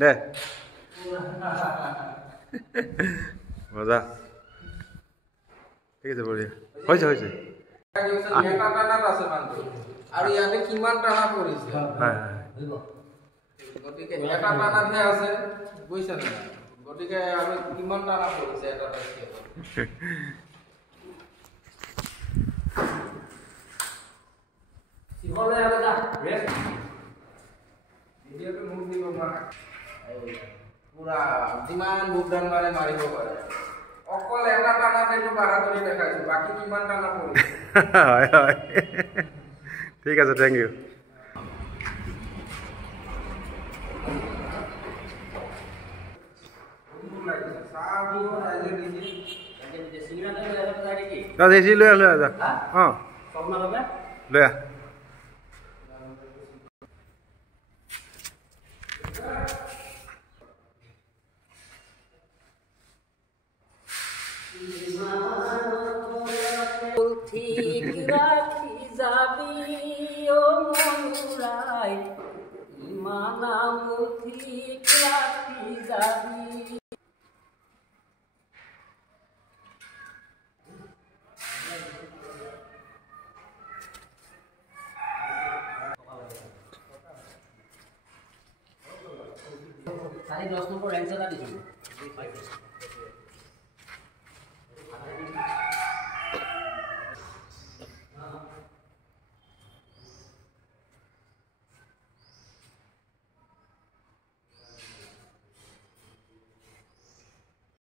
দে মজা ঠিক আছে বঢ়িয়া হৈছে আৰু ইয়াতে কিমান টানা পৰিছে গতিকে এটা টানাতহে আছে বুজিছা নে গতিকে আৰু কিমান টানা পৰিছে এটা সিহলে আৰু যা ভিডিঅ'টো মুখ দিব নোৱাৰা পুৰা যিমান বুকদান মাৰে মাৰিব পাৰে অকল এটা টানাতেটো বাহাদুৰি দেখাইছো বাকি কিমান টানা পৰিছে হয় হয় ঠিক আছে থেংক ইউ দেশি লৈ লৈ আ অঁ লৈ আ ঠিক রাখি যাবি ও মনুরাই ইমানাম ঠিক রাখি যাবি সাড়ে 10 নম্বর র্যাঙ্ক দিয়েছিল